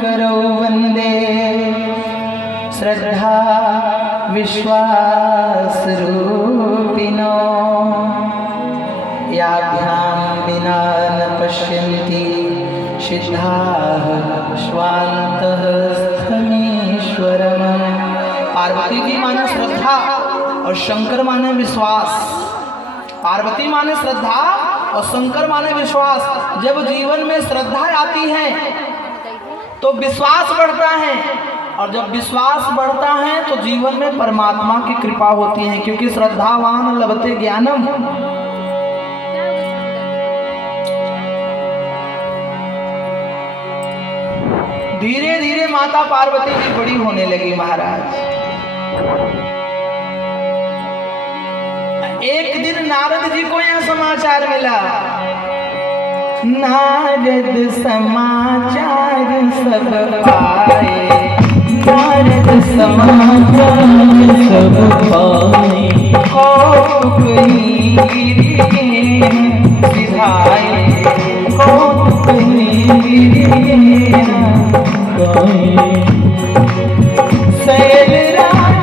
शङ्करौ वन्दे श्रद्धा विश्वासरूपिणो याभ्यां विना न पश्यन्ति सिद्धाः स्वान्तः स्थमीश्वरम्। पार्वती जी माने श्रद्धा और शंकर माने विश्वास। पार्वती माने श्रद्धा और शंकर माने विश्वास। जब जीवन में श्रद्धा आती है तो विश्वास बढ़ता है, और जब विश्वास बढ़ता है तो जीवन में परमात्मा की कृपा होती है, क्योंकि श्रद्धावान लभते ज्ञानम। धीरे धीरे माता पार्वती जी बड़ी होने लगी महाराज। एक दिन नारद जी को यह समाचार मिला। नारद समाचार सब पाए, नारद समाचार सब पाए, कौतुक सिधाए, कौतुक शैल राज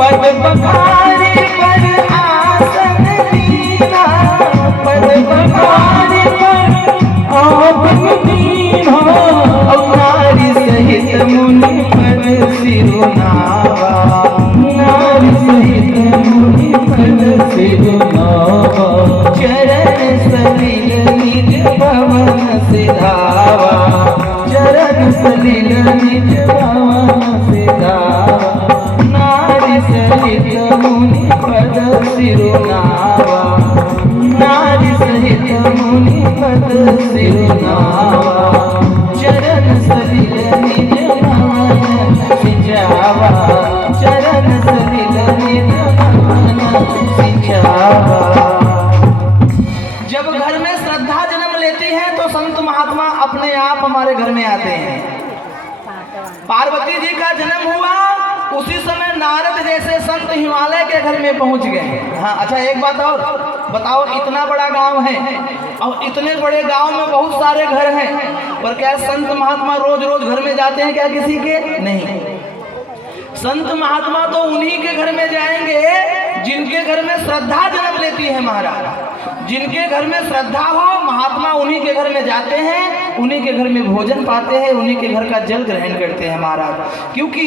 पद पखारे पर आसन दीना, पद पखारे पर आसन दीना, नारी सहित मुनि पद सिरुनावा, नारी सहित मुनि पद सिरुनावा, चरण सलिल निज भवन सिधावा, चरण सलिल निज भवन सिधावा, नारी सहित मुनि पद सिरुनावा, नारी सहित मुनि पद सिरुनावा, चरण सलिल निज भवन सिजावा, चरण सलिल निज भवन सिजावा। जब घर में श्रद्धा जन्म लेती है तो संत महात्मा अपने आप हमारे घर में आते हैं। पार्वती जी का जन्म हुआ उसी समय नारद जैसे संत हिमालय के घर में पहुंच गए। हाँ अच्छा, एक बात और बताओ, इतना बड़ा गांव है और इतने बड़े गांव में बहुत सारे घर हैं, पर क्या संत महात्मा रोज रोज घर में जाते हैं क्या किसी के? नहीं। संत महात्मा तो उन्हीं के घर में जाएंगे जिनके घर में श्रद्धा जन्म लेती है महाराज। जिनके घर में श्रद्धा हो, महात्मा उन्हीं के घर में जाते हैं, उन्हीं के घर में भोजन पाते हैं, उन्हीं के घर का जल ग्रहण करते हैं महाराज। क्योंकि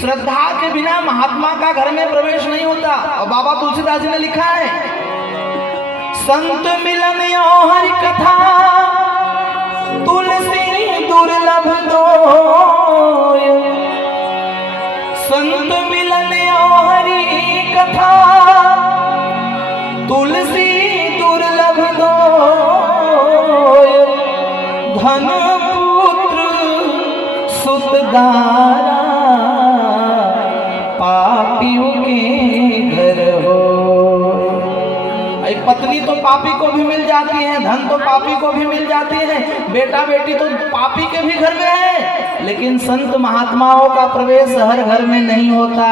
श्रद्धा के बिना महात्मा का घर में प्रवेश नहीं होता। और बाबा तुलसीदास जी ने लिखा है, संत मिलन यो हरि कथा, तुलसी दुर्लभ दो, संत मिलन यो हरि कथा, तुलसी दुर्लभ दो, धन पुत्र सुत दारा, पापियों के घर हो। पत्नी तो पापी को भी मिल जाती है, धन तो पापी को भी मिल जाती है, बेटा बेटी तो पापी के भी घर में है, लेकिन संत महात्माओं का प्रवेश हर घर में नहीं होता।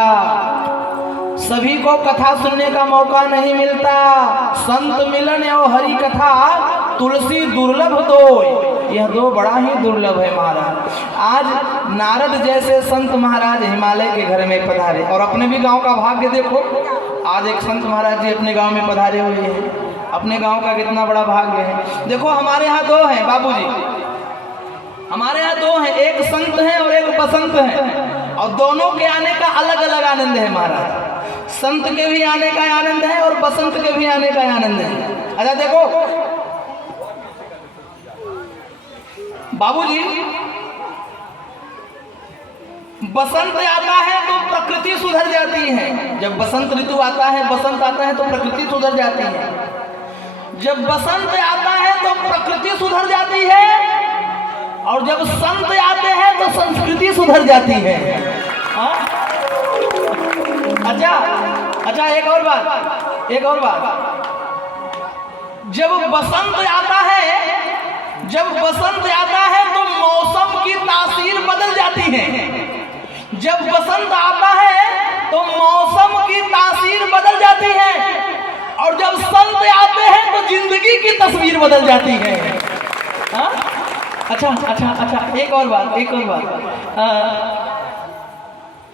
सभी को कथा सुनने का मौका नहीं मिलता। संत मिलन और हरि कथा, तुलसी दुर्लभ दो, यह दो बड़ा ही दुर्लभ है महाराज। आज नारद जैसे संत महाराज हिमालय के घर में पधारे, और अपने भी गांव का भाग्य देखो। आज एक संत महाराज जी अपने गांव में पधारे हुए हैं। अपने गांव का कितना बड़ा भाग्य है। देखो हमारे यहाँ दो हैं बाबूजी, हमारे यहाँ दो हैं, एक संत है और एक बसंत है, और दोनों के आने का अलग अलग आनंद है महाराज। संत के भी आने का आनंद है और बसंत के भी आने का आनंद है। अच्छा देखो बाबूजी, बसंत आता है तो प्रकृति सुधर जाती है। जब बसंत ऋतु आता है, बसंत आता है तो प्रकृति सुधर जाती है। जब बसंत आता है तो प्रकृति सुधर जाती है, और जब संत आते हैं तो संस्कृति सुधर जाती है। अच्छा अच्छा, एक और बात, जब बसंत आता है, तो मौसम की तासीर बदल जाती है। जब बसंत आता है तो मौसम की तासीर बदल जाती है। जिंदगी की तस्वीर बदल जाती है। हाँ? अच्छा अच्छा अच्छा, एक और बात, एक और बात।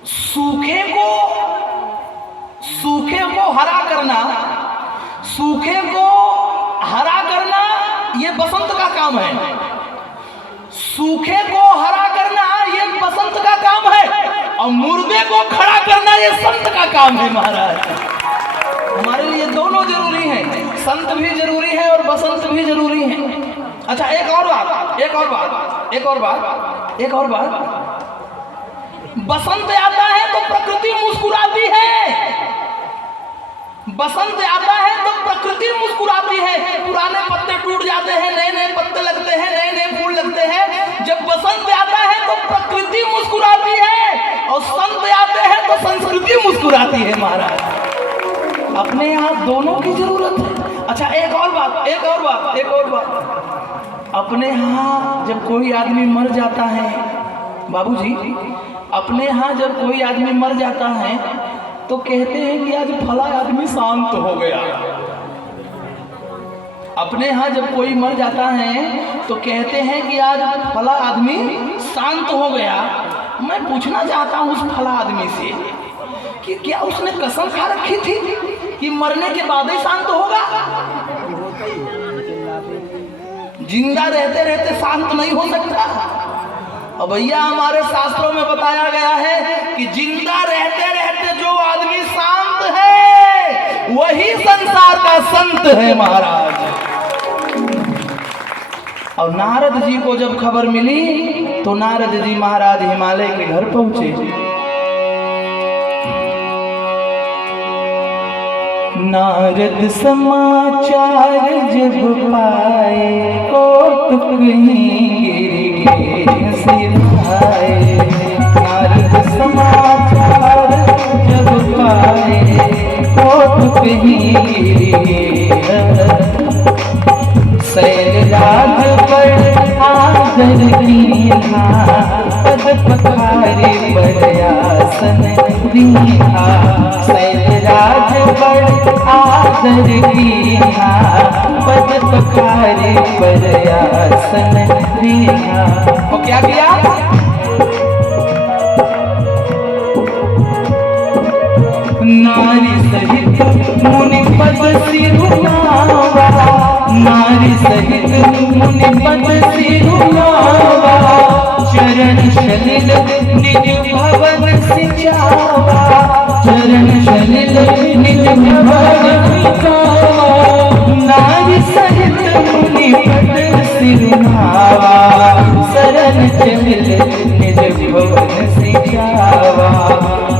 सूखे को हरा करना, सूखे को हरा करना ये बसंत का काम है। सूखे को हरा करना ये बसंत का काम है, और मुर्दे को खड़ा करना ये संत का काम है महाराज। हमारे लिए दोनों जरूरी हैं, संत भी जरूरी है और बसंत भी जरूरी है। अच्छा, एक और बात, एक और बात, एक और बात, एक और बात। बसंत आता है तो प्रकृति मुस्कुराती है। बसंत आता है तो प्रकृति मुस्कुराती है। पुराने पत्ते टूट जाते हैं, नए नए पत्ते लगते हैं, नए नए फूल लगते हैं। जब बसंत आता है तो प्रकृति मुस्कुराती है, और संत आते हैं तो संस्कृति मुस्कुराती है महाराज। अपने यहाँ दोनों की जरूरत है। अच्छा, एक और बात, एक और बात, एक और बात। अपने यहाँ जब कोई आदमी मर जाता है बाबूजी, अपने यहाँ जब कोई आदमी मर जाता है तो कहते हैं कि आज फला आदमी शांत हो गया। अपने यहाँ जब कोई मर जाता है तो कहते हैं कि आज फला आदमी शांत हो गया। मैं पूछना चाहता हूँ उस फला आदमी से कि क्या उसने कसम खा रखी थी कि मरने के बाद ही शांत होगा? जिंदा रहते रहते शांत नहीं हो सकता। और भैया, हमारे शास्त्रों में बताया गया है कि जिंदा रहते रहते जो आदमी शांत है वही संसार का संत है महाराज। और नारद जी को जब खबर मिली तो नारद जी महाराज हिमालय के घर पहुंचे। नारद समाचार जब पाए कौतुक सिधाए। नारद समाचार जब पाए कौतुक शैलराज पर आदर कीन्हा, पद पखारे पर आसन दीन्हा। शैलराज पर आदर कीन्हा, पद पखारे पर आसन दीन्हा। और क्या किया? नारी सहित मुनि पद सिरुनावा, नारी सहित मुनि पद सिरुनावा। चरण सलिल निज भवन सिंचावा, चरण सलिल निज भवन सिंचावा। नारी सहित मुनि पद सिरुनावा, शरण सलिल निज भवन सिंचावा।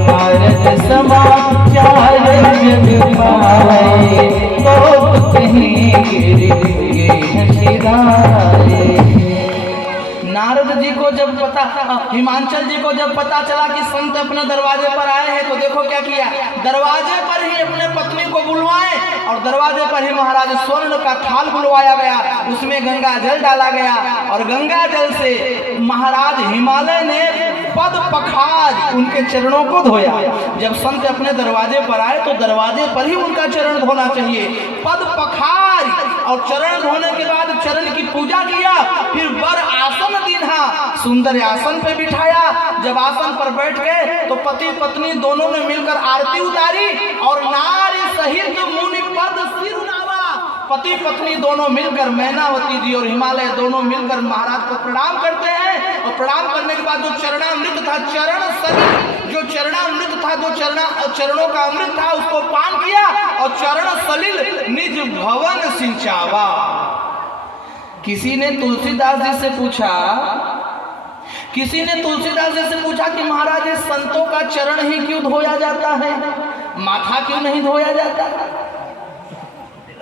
नारद समाचार जग पाए तो कहीं नारद जी को जब पता, हिमांचल जी को जब पता चला कि संत अपने दरवाजे पर आए हैं तो देखो क्या किया। दरवाजे पर ही अपने पत्नी को बुलवाए, और दरवाजे पर ही महाराज स्वर्ण का थाल बुलवाया गया, उसमें गंगा जल डाला गया, और गंगा जल से महाराज हिमालय ने पद पखार उनके चरणों को धोया। जब संत अपने दरवाजे पर आए तो दरवाजे पर ही उनका चरण धोना चाहिए। पद पखार और चरण धोने के बाद चरण की पूजा किया, फिर वर आसन दीन्हा, सुंदर आसन पे बिठाया। जब आसन पर बैठ गए तो पति पत्नी दोनों ने मिलकर आरती उतारी, और नारी सहित मुनि पद सिरुनावा। पति पत्नी दोनों मिलकर, मैनावती जी और हिमालय दोनों मिलकर महाराज को प्रणाम करते हैं। और प्रणाम करने के बाद जो चरणामृत था, चरण सलिल जो चरणामृत था, जो चरणों का अमृत था, उसको पान किया, और चरण सलिल निज भवन सिंचावा। किसी ने तुलसीदास जी से पूछा, किसी ने तुलसीदास जी से पूछा कि महाराज संतों का चरण ही क्यों धोया जाता है, माथा क्यों नहीं धोया जाता?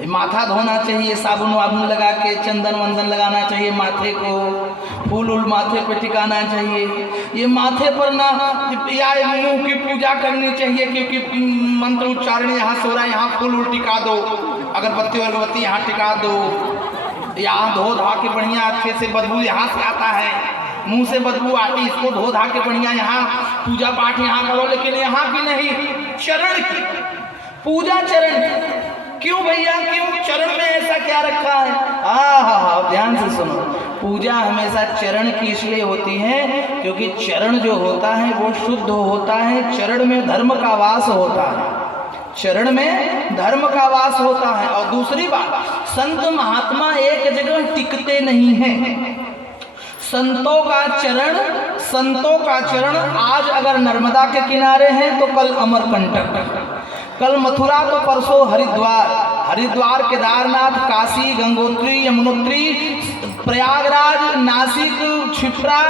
माथा धोना चाहिए, साबुन वाबुन लगा के, चंदन वंदन लगाना चाहिए माथे को, फूल उल माथे पे टिकाना चाहिए। ये माथे पर ना या मुंह की पूजा करनी चाहिए, क्योंकि मंत्र उच्चारण यहाँ से हो रहा है, यहाँ फूल उल टिका दो, अगरबत्ती अगरबत्ती यहाँ टिका दो, यहाँ धो धा के बढ़िया अच्छे से, बदबू यहाँ से आता है, मुंह से बदबू आती, इसको धो धा के बढ़िया यहाँ पूजा पाठ यहाँ करो। लेकिन यहाँ की नहीं, चरण की पूजा, चरण क्यों भैया क्यों, चरण में ऐसा क्या रखा है? हाँ, ध्यान से सुनो। पूजा हमेशा चरण की इसलिए होती है क्योंकि चरण जो होता है वो शुद्ध होता है, चरण में धर्म का वास होता है, चरण में धर्म का वास होता है। और दूसरी बात, संत महात्मा एक जगह टिकते नहीं हैं। संतों का चरण आज अगर नर्मदा के किनारे हैं तो कल अमरकंटक, कल मथुरा तो परसों हरिद्वार, केदारनाथ, काशी, गंगोत्री, यमुनोत्री, प्रयागराज, नासिक, क्षिप्रा।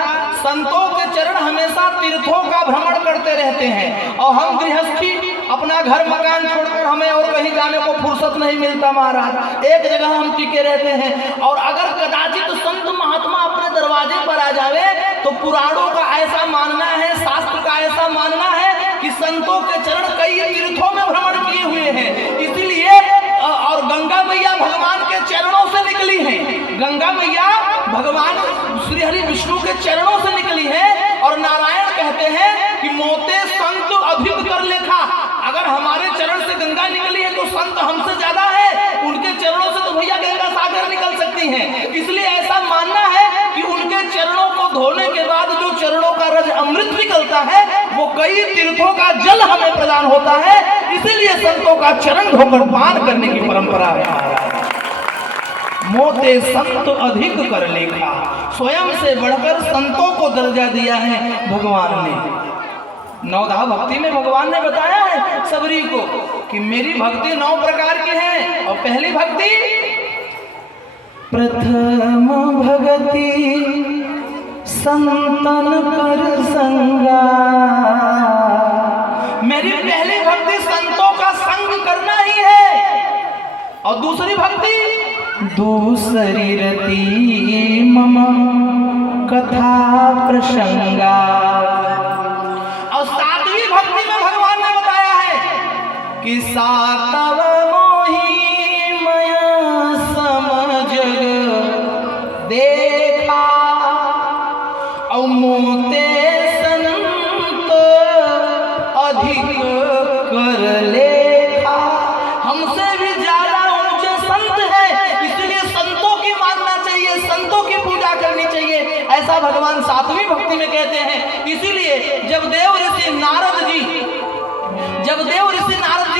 संतों के चरण हमेशा तीर्थों का भ्रमण करते रहते हैं और हम गृहस्थी अपना घर मकान छोड़कर हमें और कहीं जाने को फुर्सत नहीं मिलता महाराज, एक जगह हम टिके रहते हैं। और अगर कदाचित संत महात्मा अपने दरवाजे पर आ जावे तो पुराणों का ऐसा मानना है, शास्त्र का ऐसा मानना है कि संतों के चरण कई तीर्थों में भ्रमण किए हुए हैं। इसीलिए और गंगा मैया भगवान के चरणों से निकली है, गंगा मैया भगवान श्री हरि विष्णु के चरणों से निकली है। और नारायण कहते हैं कि मोते संत अधिक कर लेखा, अगर हमारे चरण से गंगा निकली है तो संत हमसे ज्यादा है, उनके चरणों से तो भैया गंगा सागर निकल सकती है। इसलिए ऐसा मानना है कि उनके चरणों को धोने के बाद जो चरणों का रज अमृत निकलता है वो कई तीर्थों का जल हमें प्रदान होता है। इसीलिए संतों का चरण धोकर पान करने की परंपरा है। मोते संत अधिक कर लेखा, स्वयं से बढ़कर संतों को दर्जा दिया है भगवान ने। नवधा भक्ति में भगवान ने बताया है सबरी को कि मेरी भक्ति 9 प्रकार की है। और पहली भक्ति, प्रथम भगति संतन कर संगा, मेरी पहली भक्ति संतों का संग करना ही है। और दूसरी भक्ति, दूसरी रति मम कथा प्रसंगा। और 7वीं भक्ति में भगवान ने बताया है कि सातव मोहि मया समझ देखा, और मोते संत अधिक कर लेखा। हमसे भी ज्यादा ऊंचे संत है, इसलिए संतों की मानना चाहिए, संतों की पूजा करनी चाहिए, ऐसा भगवान 7वीं भक्ति में कहते हैं। इसीलिए जब देव ऋषि नारद जी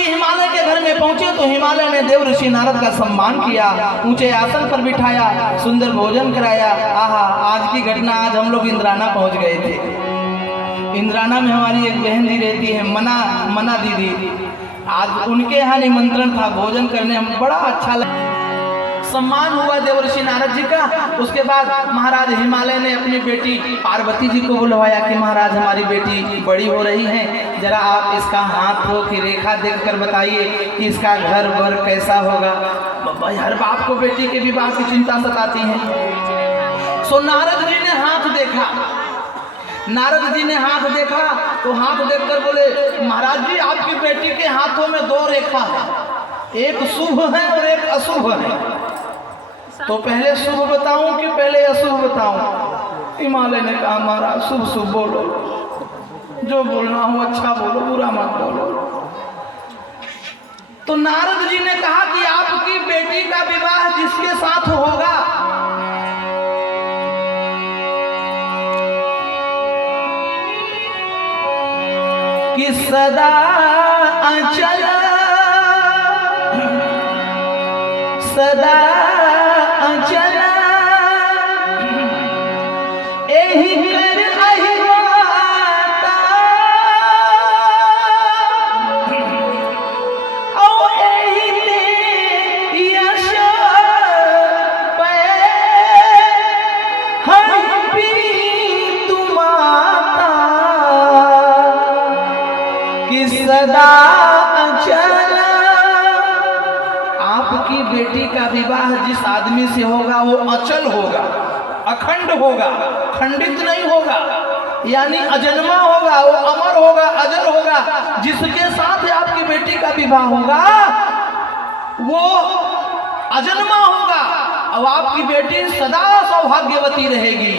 हिमालय के घर में पहुंचे तो हिमालय ने देव ऋषि नारद का सम्मान किया, ऊंचे आसन पर बिठाया, सुंदर भोजन कराया। आहा, आज की घटना, आज हम लोग इंद्राना पहुंच गए थे। इंद्राना में हमारी एक बहन जी रहती है, मना दीदी। आज उनके यहाँ निमंत्रण था भोजन करने, हम बड़ा अच्छा लगा, सम्मान हुआ देवर्षि नारद जी का। उसके बाद महाराज हिमालय ने अपनी बेटी पार्वती जी को बुलवाया कि महाराज हमारी बेटी बड़ी हो रही है, जरा आप इसका हाथों की रेखा देखकर बताइए कि इसका घर बर कैसा होगा। भाई हर बाप को बेटी के विवाह की चिंता सताती है। सो नारद जी ने हाथ देखा, तो हाथ देखकर बोले महाराज जी आपकी बेटी के हाथों में 2 रेखा है, एक शुभ है और एक अशुभ है। तो पहले शुभ बताऊं कि पहले अशुभ बताऊं? हिमालय ने कहा महाराज शुभ बोलो, जो बोलना हो अच्छा बोलो, बुरा मत बोलो। तो नारद जी ने कहा कि आपकी बेटी का विवाह जिसके साथ होगा कि सदा अचल एहि कर अहिवाता, औ एहि ते यश पे हम पीतु माता, कि सदा अचल। आपकी बेटी का विवाह जिस आदमी से होगा वो अचल होगा, अखंड होगा, खंडित नहीं होगा, यानी अजन्मा होगा, वो अमर होगा, अजर होगा। जिसके साथ आपकी बेटी का विवाह होगा वो अजन्मा होगा और आपकी बेटी सदा सौभाग्यवती रहेगी।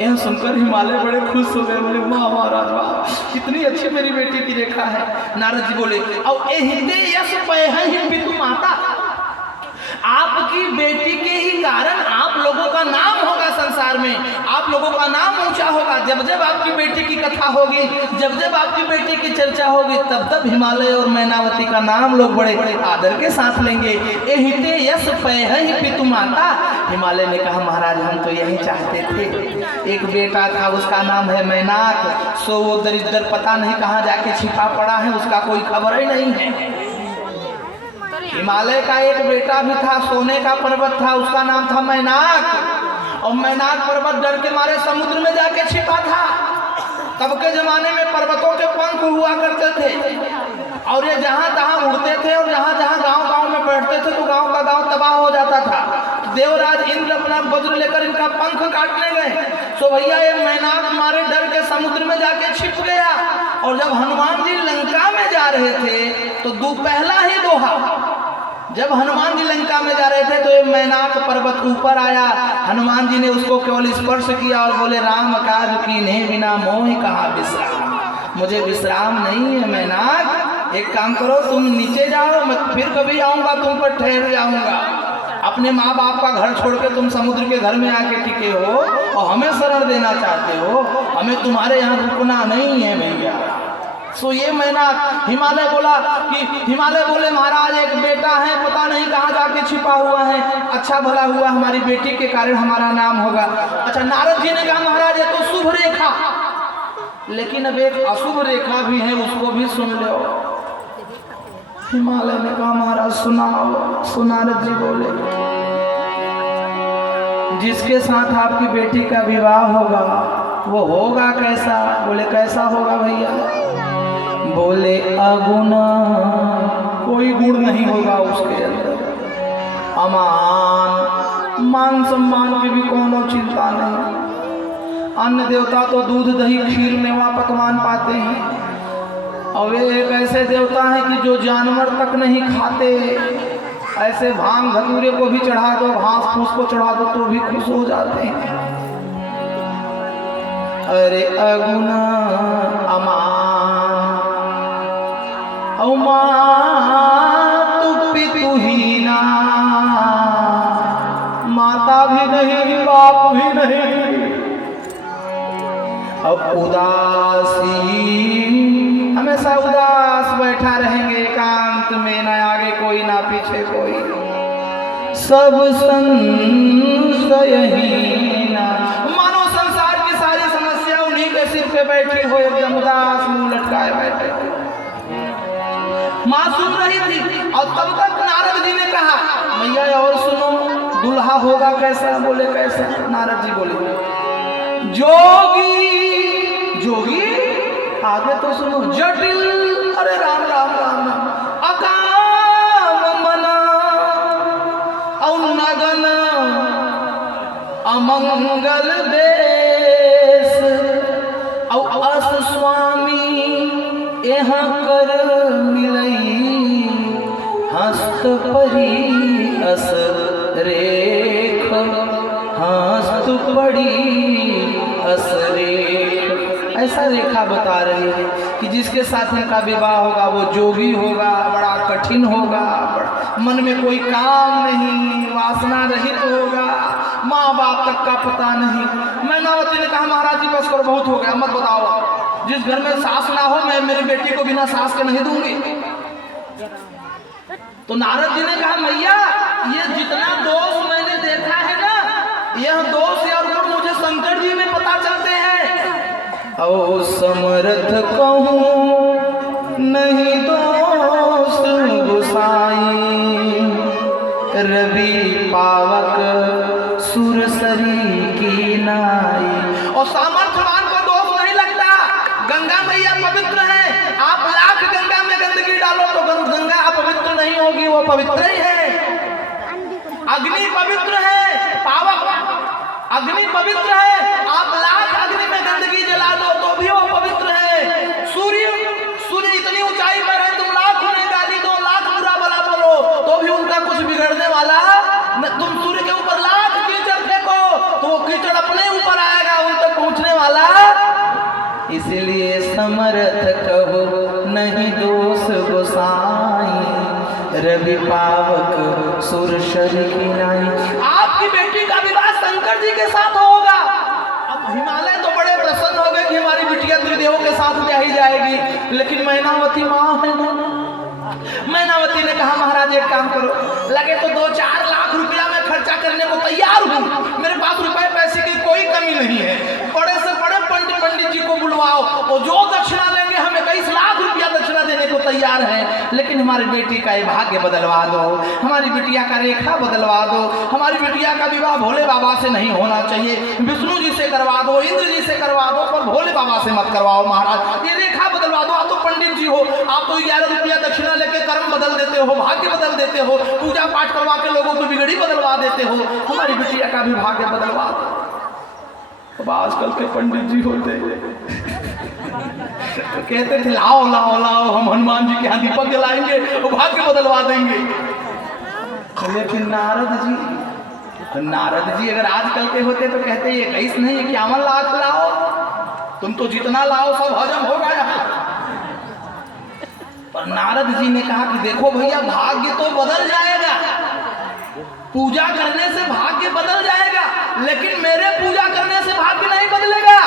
यह सुनकर हिमालय बड़े खुश हो गए, बोले वाह महाराज वाह, कितनी अच्छी मेरी बेटी की रेखा है। नारद जी बोले और एहिते यश पे है पितु माता। आपकी बेटी के ही कारण आप लोगों का नाम होगा संसार में, आप लोगों का नाम ऊंचा होगा। जब जब आपकी बेटी की कथा होगी, जब जब आपकी बेटी की चर्चा होगी, तब तब हिमालय और मैनावती का नाम लोग बड़े आदर के साथ लेंगे। एहिते यश पय पितु माता। हिमालय ने कहा महाराज हम तो यही चाहते थे। एक बेटा था उसका नाम है मैनाक, सो वो दरिद्र पता नहीं कहाँ जाके छिपा पड़ा है, उसका कोई खबर ही नहीं है। हिमालय का एक बेटा भी था, सोने का पर्वत था, उसका नाम था मैनाक। और मैनाक पर्वत डर के मारे समुद्र में जाके छिपा था। तब के जमाने में पर्वतों के पंख हुआ करते थे और ये जहां तहां उड़ते थे और जहां जहां गांव-गांव में बैठते थे तो गांव का गांव तबाह हो जाता था। देवराज इंद्र अपना वज्र लेकर इनका पंख काटने गए, तो भैया ये मैनाक मारे डर के समुद्र में जाके छिप गया। और जब हनुमान जी लंका में जा रहे थे तो पहला ही दोहा, जब हनुमान जी लंका में जा रहे थे तो ये मैनाक पर्वत ऊपर आया। हनुमान जी ने उसको केवल स्पर्श किया और बोले राम काज कीन्हे बिना मोहि कहा विश्राम। मुझे विश्राम नहीं है मैनाक, एक काम करो तुम नीचे जाओ, मैं फिर कभी आऊंगा तुम पर ठहर जाऊंगा। अपने माँ बाप का घर छोड़ के तुम समुद्र के घर में आके टिके हो और हमें शरण देना चाहते हो, हमें तुम्हारे यहाँ रुकना नहीं है भैया। सो ये मैनाक हिमालय बोला कि हिमालय बोले महाराज एक बेटा है, पता नहीं कहाँ जाके छिपा हुआ है, अच्छा भला हुआ हमारी बेटी के कारण हमारा नाम होगा। अच्छा नारद जी ने कहा महाराज ये तो शुभ रेखा, लेकिन अब एक अशुभ रेखा भी है, उसको भी सुन लो। हिमालय ने कहा महाराज सुनाओ। सो नारद जी बोले जिसके साथ आपकी बेटी का विवाह होगा वो होगा कैसा? बोले कैसा होगा भैया? बोले अगुण, कोई गुण नहीं होगा उसके अंदर, अमान, मान सम्मान की भी कोनो चिंता नहीं। अन्य देवता तो दूध दही खीर मेवा पकवान पाते हैं और वे एक ऐसे देवता हैं कि जो जानवर तक नहीं खाते। ऐसे भांग धतूरे को भी चढ़ा दो, घास फूस को चढ़ा दो तो भी खुश हो जाते हैं। अरे अगुण अमान तू पितुहीना, माता भी नहीं बाप भी नहीं। अब उदासी, हमेशा उदास बैठा रहेंगे एकांत में, ना आगे कोई ना पीछे कोई, सब संशयहीना। मानो संसार की सारी समस्या उन्हीं के सिर पे बैठी हो, एकदम उदास मुंह लटकाए बैठे। माँ सुन रही थी और तब तक नारद जी ने कहा मैया और सुनो, दुल्हा होगा कैसा? बोले कैसा? नारद जी बोले जोगी। जोगी आगे तो सुनो, जटिल, अरे राम राम राम राम, अकाम मना नगन अमंगल देश अस स्वामी यहाँ कर मिलई हस्त परी अस रेख, हस्त पड़ी अस रेख। ऐसा रेखा बता रही है कि जिसके साथ इनका विवाह होगा वो जोगी होगा, बड़ा कठिन होगा, मन में कोई काम नहीं, वासना रहित होगा, माँ बाप तक का पता नहीं। मैनावती ने कहा महाराज जी बस करो, बहुत हो गया, मत बताओ। जिस घर में सास ना हो मैं मेरी बेटी को बिना सास के नहीं दूंगी। तो नारद जी ने कहा मैया ये जितना दोष मैंने देखा है ना, यह दोष और गुण मुझे शंकर जी में पता चलते हैं। ओ समर्थ कहूँ नहीं दोष गुसाई, रवि पावक सुरसरी की नाई। और सामर्थ्यवान को दोष नहीं लगता। गंगा मैया पवित्र है, आप लाख गंगा में गंदगी डालो तो गंगा अपवित्र नहीं होगी, वो पवित्र ही है। अग्नि पवित्र है, पावक अग्नि पवित्र है, आप लाख अग्नि में गंदगी जला दो तो भी वो पवित्र है। सूर्य इतनी ऊंचाई पर है, तुम लाख उन्हें गाली दो, लाख बुरा भला बोलो तो भी उनका कुछ बिगड़ने वाला। तुम सूर्य के ऊपर लाख कीचड़ फेंको तो वो कीचड़ अपने ऊपर आएगा, उन तक पहुंचने वाला। इसलिए समर्थ कहो नहीं दोष गोसाई, रवि पावक सुरसर की नाई। आपकी बेटी का विवाह शंकर जी के साथ होगा। अब हिमालय तो बड़े प्रसन्न हो गए कि हमारी बिटिया त्रिदेव के साथ ब्याही जाएगी, लेकिन मैनावती माँ है ना। मैनावती ने कहा महाराज एक काम करो, लगे तो 2-4 लाख रुपया मैं खर्चा करने को तैयार हूँ, मेरे पास रुपए पैसे की कोई कमी नहीं है। बड़े से बड़े पंडित जी को बुलवाओ, वो जो दक्षिणा देंगे हम 21 लाख रुपया दक्षिणा देने को तैयार है, लेकिन हमारी बेटी का ये भाग्य बदलवा दो, हमारी बिटिया का रेखा बदलवा दो, हमारी बिटिया का विवाह भोले बाबा से नहीं होना चाहिए, विष्णु जी से करवा दो, इंद्र जी से करवा दो, पर भोले बाबा से मत करवाओ महाराज। ये रेखा बदलवा दो, आप तो पंडित जी हो, आप तो 11 रुपया दक्षिणा लेके कर्म बदल देते हो, भाग्य बदल देते हो, पूजा पाठ करवा के लोगों को बिगड़ी बदलवा देते हो, हमारी बिटिया का भी भाग्य बदलवा दो। अब आजकल के पंडित जी होते तो कहते थे लाओ लाओ लाओ, हम हनुमान जी के यहाँ दीपक जलाएंगे, वो भाग्य बदलवा देंगे। लेकिन नारद जी अगर आजकल के होते तो कहते ये 21 नहीं 51 लाख लाओ, तुम तो जितना लाओ सब हजम होगा यहाँ। पर नारद जी ने कहा कि देखो भैया, भाग्य तो बदल जाएगा, पूजा करने से भाग्य बदल जाएगा, लेकिन मेरे पूजा करने से भाग्य नहीं बदलेगा।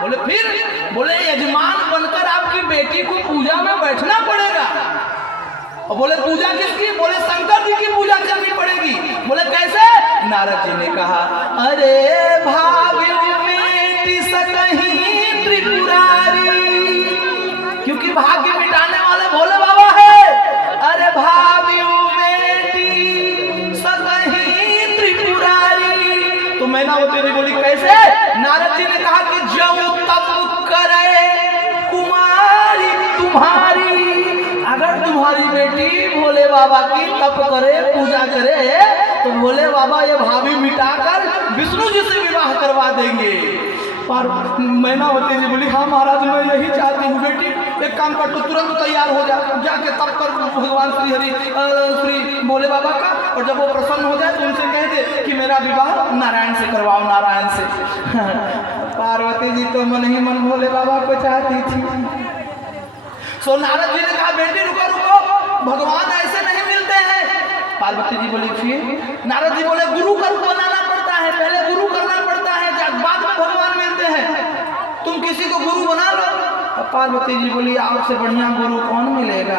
बोले फिर? बोले यजमान बनकर आपकी बेटी को पूजा में बैठना पड़ेगा। और बोले पूजा किसकी? बोले शंकर जी की पूजा करनी पड़ेगी। बोले कैसे? नारद जी ने कहा अरे भाग्य बेटी सकहीं त्रिपुरारी, क्योंकि भाग्य मिटाने वाले भोले बाबा है। अरे भाग्य बेटी सकहीं त्रिपुरारी। तो मैनावती ने बोली कैसे? नारद जी ने कहा कि जो तप करे कुमारी तुम्हारी, अगर तुम्हारी बेटी भोले बाबा की तप करे, पूजा करे, तो भोले बाबा ये भाभी मिटाकर विष्णु जी से विवाह करवा देंगे। पर मैनावती जी बोली हाँ महाराज, मैं यही चाहती हूँ बेटी, एक काम कर, तो तुरंत तैयार हो जा, जाके तप कर भगवान श्री भोले बाबा का, और जब वो प्रसन्न हो जाए तो उनसे कह दे कि मेरा विवाह नारायण से करवाओ, नारायण से। पार्वती जी तो मन ही मन भोले बाबा को चाहती थी। सो नारद जी ने कहा बेटी रुको रुको, भगवान ऐसे नहीं मिलते हैं। पार्वती जी बोली फिर? नारद जी बोले गुरु का रूप बनाना पड़ता है, पहले गुरु करना पड़ता है, बाद में भगवान मिलते हैं, तुम किसी को गुरु बना लो। अब पार्वती जी बोली आपसे बढ़िया गुरु कौन मिलेगा,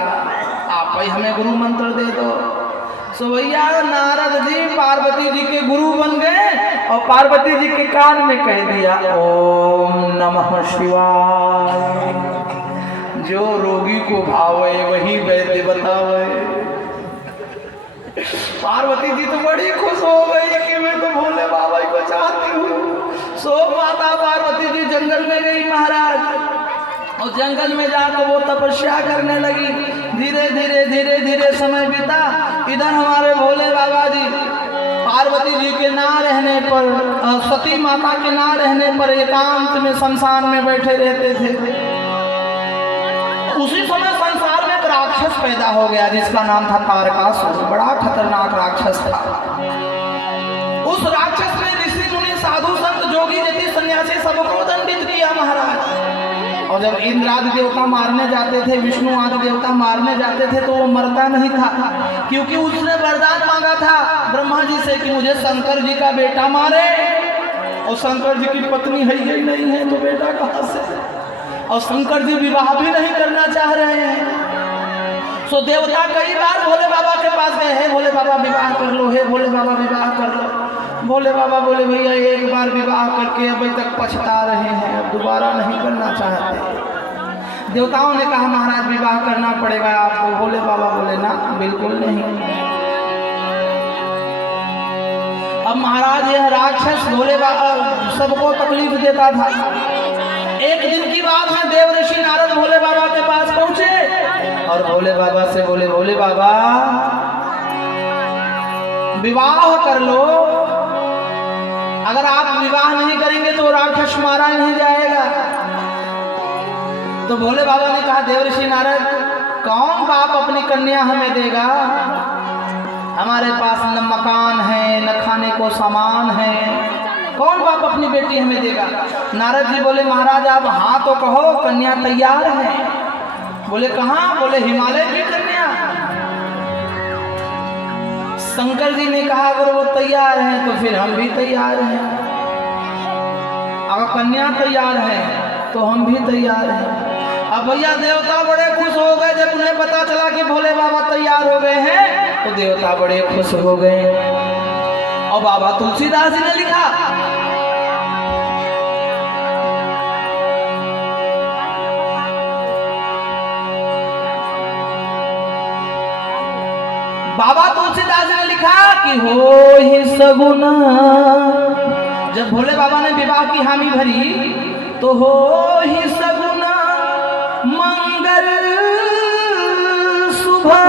आप ही हमें गुरु मंत्र दे दो। सो भैया नारद जी पार्वती जी के गुरु बन गए, और पार्वती जी के कान में कह दिया ओम नमः शिवाय, जो रोगी को भावे वही वैद्य बतावे। पार्वती जी तो बड़ी खुश हो गई कि मैं तो भोले बाबा को चाहती हूँ। सो माता पार्वती जी जंगल में गई महाराज, और जंगल में जाकर वो तपस्या करने लगी। धीरे धीरे धीरे धीरे समय बीता। इधर हमारे भोले बाबा जी पार्वती जी के ना रहने पर, सती माता के ना रहने पर एकांत में शमशान में बैठे रहते थे। उसी समय संसार में एक राक्षस पैदा हो गया जिसका नाम था तारकासुर। बड़ा खतरनाक राक्षस था। उस राक्षस ने ऋषि मुनि साधु संत जोगी जति सन्यासी सबको दंडित किया महाराज। और जब इंद्र आदि देवता मारने जाते थे, विष्णु आदि देवता मारने जाते थे, तो वो मरता नहीं था, क्योंकि उसने वरदान मांगा था ब्रह्मा जी से कि मुझे शंकर जी का बेटा मारे। और शंकर जी की पत्नी है ही नहीं है, तो बेटा कहाँ से? और शंकर जी विवाह भी नहीं करना चाह रहे हैं। सो देवता कई बार भोले बाबा के पास गए, हे भोले बाबा विवाह कर लो, हे भोले बाबा विवाह कर लो। भोले बाबा बोले भैया एक बार विवाह करके अभी तक पछता रहे हैं, अब दोबारा नहीं करना चाहते। देवताओं ने कहा महाराज विवाह करना पड़ेगा आपको। भोले बाबा बोले ना, बिल्कुल नहीं। अब महाराज यह राक्षस भोले बाबा सबको तकलीफ देता था। एक दिन की बात है, देव ऋषि नारद भोले बाबा के पास पहुंचे और भोले बाबा से बोले भोले बाबा विवाह कर लो, अगर आप विवाह नहीं करेंगे तो राक्षस मारा नहीं जाएगा। तो भोले बाबा ने कहा देव ऋषि नारद, कौन बाप अपनी कन्या हमें देगा? हमारे पास न मकान है, न खाने को सामान है, कौन बाप अपनी बेटी हमें देगा? नारद जी बोले महाराज आप हाँ तो कहो, कन्या तैयार है। बोले कहाँ? बोले हिमालय की कन्या। शंकर जी ने कहा अगर वो तैयार हैं तो फिर हम भी तैयार हैं, अगर कन्या तैयार है तो हम भी तैयार हैं। अब भैया देवता बड़े खुश हो गए जब उन्हें पता चला कि भोले बाबा तैयार हो गए हैं, तो देवता बड़े खुश हो गए। और बाबा तुलसीदास जी ने लिखा, बाबा तुलसीदास जी ने लिखा कि हो ही सगुना, जब भोले बाबा ने विवाह की हामी भरी तो हो ही सगुना मंगल सुबह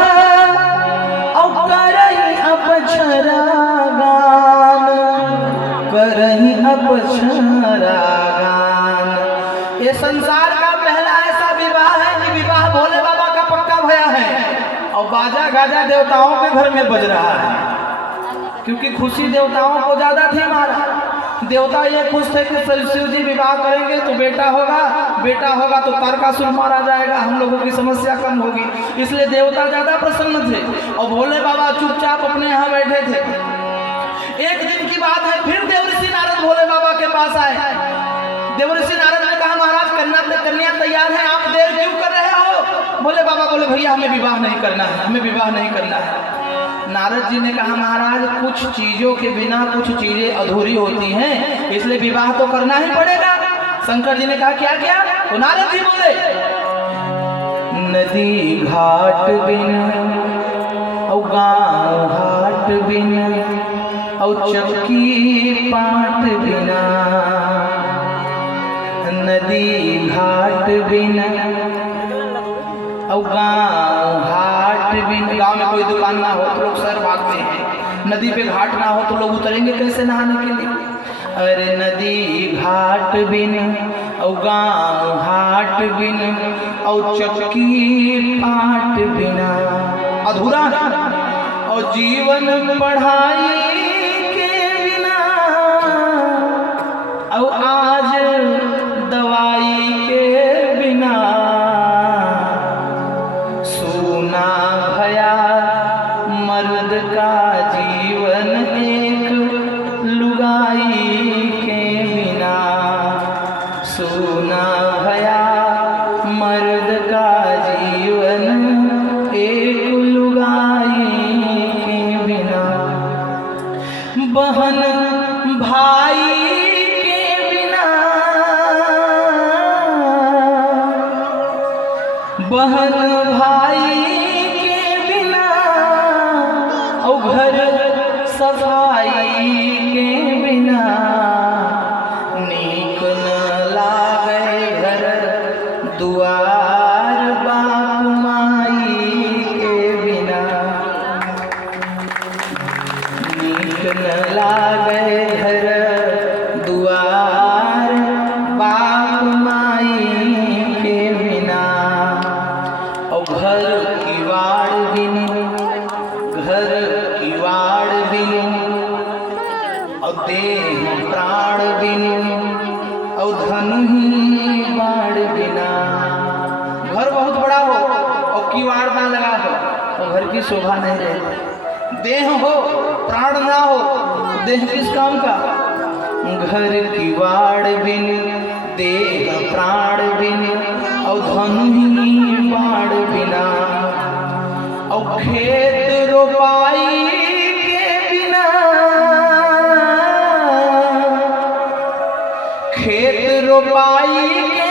और करही अपछरा गान, करही अपछरा गान। ये संसार का पहला ऐसा विवाह है कि विवाह भोले बाबा का पक्का भया है और बाजा गाजा देवताओं के घर में बज रहा है, क्योंकि खुशी देवताओं को ज्यादा थी। महाराज देवता ये खुश थे कि शिव जी विवाह करेंगे तो बेटा होगा, बेटा होगा तो तारकासुर मारा जाएगा, हम लोगों की समस्या कम होगी, इसलिए देवता ज्यादा प्रसन्न थे। और भोले बाबा चुपचाप अपने यहाँ बैठे थे। एक दिन की बात है, फिर देवऋषि नारद भोले बाबा के पास आए। देवऋषि नारद ने कहा महाराज कन्या तैयार है, आप देर क्यों कर रहे हो? भोले बाबा बोले भैया हमें विवाह नहीं करना है, हमें विवाह नहीं करना है। नारद जी ने कहा महाराज कुछ चीजों के बिना कुछ चीजें अधूरी होती हैं, इसलिए विवाह तो करना ही पड़ेगा। शंकर जी ने कहा क्या क्या? तो नारद जी बोले नदी घाट बिन और गाँव हाट बिन और चक्की पाट बिना, नदी घाट बिन और गाँव हाट बिन, गाँव में कोई दुकान ना हो तो लोग शहर भागते हैं, नदी पे घाट ना हो तो लोग उतरेंगे कैसे नहाने के लिए? अरे नदी घाट बिन और गाँव हाट बिन और चक्की पाट बिना अधूरा है। और जीवन पढ़ाई के बिना और आज दवाई के बिना, सोना भया मर्द का जीवन एक लुगाई के बिना, सोना भया मर्द का जीवन एक लुगाई के बिना, बहन भाई के बिना, बहन भाई के बिना और घर सफाई के बिना, नीक न लागे घर दुआर बाप माई के बिना, नीक न लागे घर दुआर बाप माई के बिना। और घर की वाड़ बिन, घर की वाड़ बिन और देह प्राण बिन और धन ही बाड़ बिना। घर बहुत बड़ा हो और किवाड़ ना लगा हो तो घर की शोभा नहीं रहती। देह हो प्राण ना हो तो देह किस काम का? घर की वाड़ बिन देह प्राण बिन और धन ही बाड़ बिना, और खेत रोपाई के बिना, खेत रोपाई के